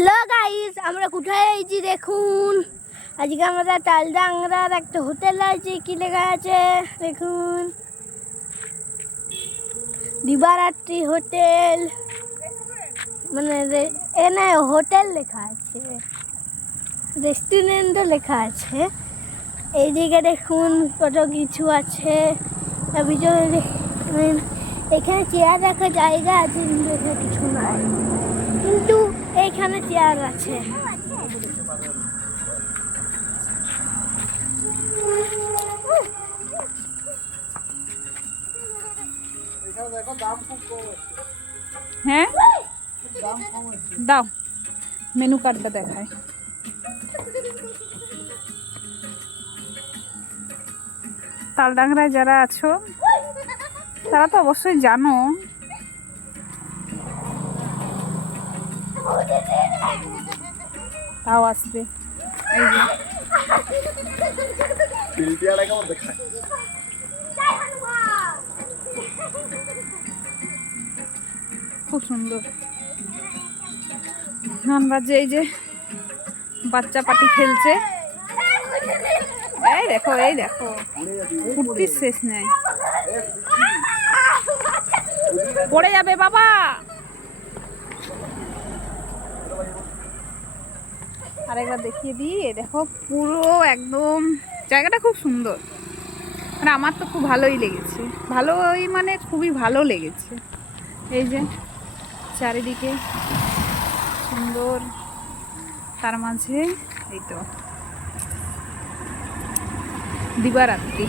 Hello guys, আমরা কোথায় আছি দেখুন। আজকে আমরা তালডাংরার একটা হোটেল আছে, কি লেখা আছে দেখুন, দিবারাত্রি হোটেল, মানে এনে হোটেল লেখা আছে, রেস্টুরেন্টও লেখা আছে। এইদিকে দেখুন কত কিছু আছে। এখানে চেয়ার রাখার জায়গা আছে, কিন্তু এখানে কিছু নাই, কিন্তু এইখানে চেয়ার আছে। হ্যাঁ দাও, মেনু কার্ডটা দেখায়। তালডাংরায় যারা আছো তারা তো অবশ্যই জানো। তাও আসবে। এই যে খুব সুন্দর। আমরা যে এই যে বাচ্চা পাটি খেলছে, এই দেখো এই দেখো, ফুর্তির শেষ নেই। পড়ে যাবে বাবা। আরেকবার দেখিয়ে দিই। দেখো পুরো একদম জায়গাটা খুব সুন্দর, মানে আমার তো খুব ভালোই লেগেছে। ভালোই মানে খুবই ভালো লেগেছে। এই যে চারিদিকে সুন্দর, তার মাঝে এই তো দিবারাত্রি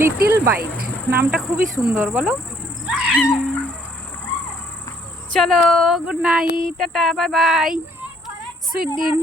লিটল বাইট, নামটা খুবই সুন্দর বলো। চলো, good night, tata, bye bye, sweet ডিম।